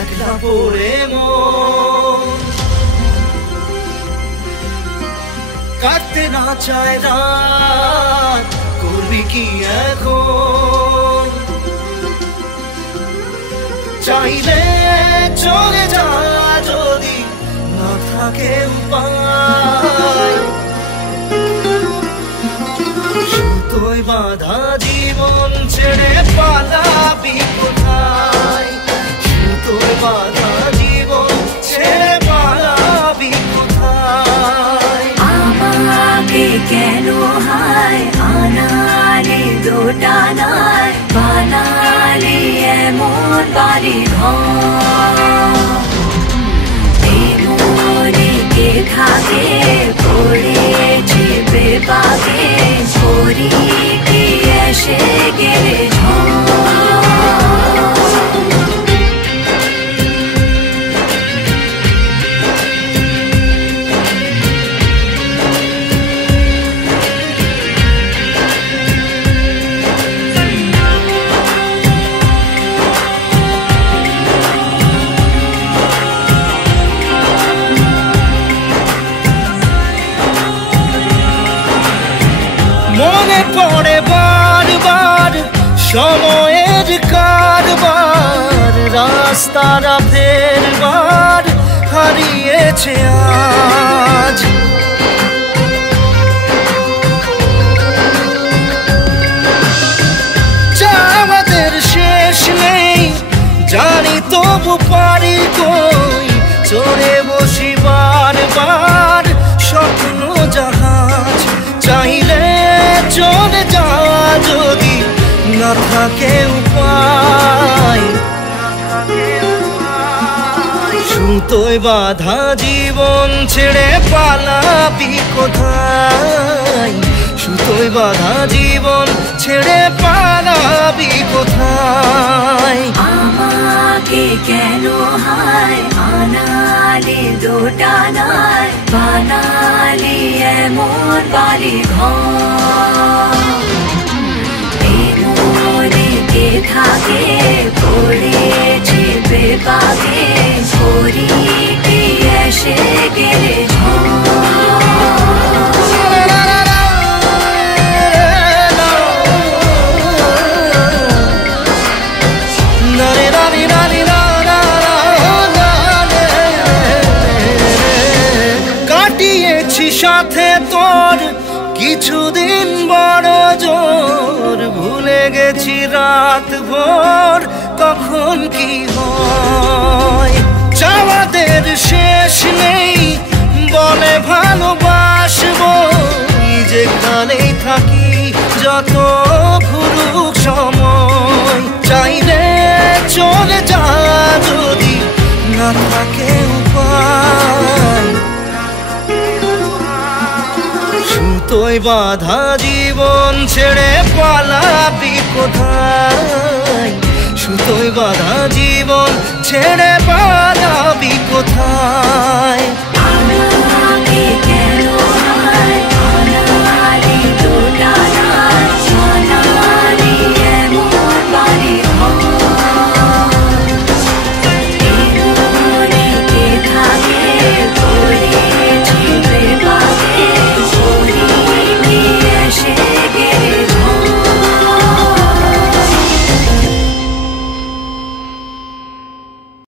একলা পড়ে মন কাটতে না চায় রাত, করবি কি এখন? চাইলে চলে যা যদি না থাকে উপায়, সুতোয় বাঁধা জীবন ছেড়ে পালাবি কোথায়? সুতোয় বাঁধা জীবন ছেড়ে পালাবি কোথায়? আমাকে কেন হায় আনালি দোটানায় বানালি এমন বাড়ি ঘর? এই মনে কে থাকে পড়েছে বেবাকে, করি কি এসে গেলে মনে পড়ে বারবার সময়ের কারবার, রাস্তাটা ফেরবার হারিয়েছে আজ। আমাদের শেষ নেই জানি, তবু পারি কই চড়ে বসি বারবার স্বপ্ন জাহাজ। চাইলে চলে যা যদি না থাকে উপায়, সুতোয় বাঁধা জীবন ছেড়ে পালাবি কোথায়? সুতোয় বাঁধা জীবন ছেড়ে পালাবি কোথায়? আমাকে কেন হায় আনালি দোটানায় বানালি এমন বাড়ি ঘর? এই মনে কে থাকে পড়েছে বেবাকে, করি কি এসে গেলে সাথে তোর কিছুদিন বড় জোর, ভুলে গেছি রাত ভোর কখন কি হয়। চাওয়াদের শেষ নেই বলে ভালোবাসবো, যেখানেই থাকি যত ঘুরুক সময়। চাইলে চলে যা যদি না থাকে উপায়, সুতোয় বাঁধা জীবন ছেড়ে পালাবি কোথায়? সুতোয় বাঁধা জীবন ছেড়ে পালাবি কোথায়?